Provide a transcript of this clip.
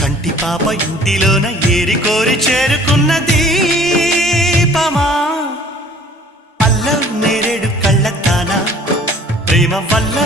కంటి పాప ఇంటిలోన ఏరి కోరి చేరుకున్న దీపమా అల్లం నేరేడు కళ్ళతానా ప్రేమ వల్ల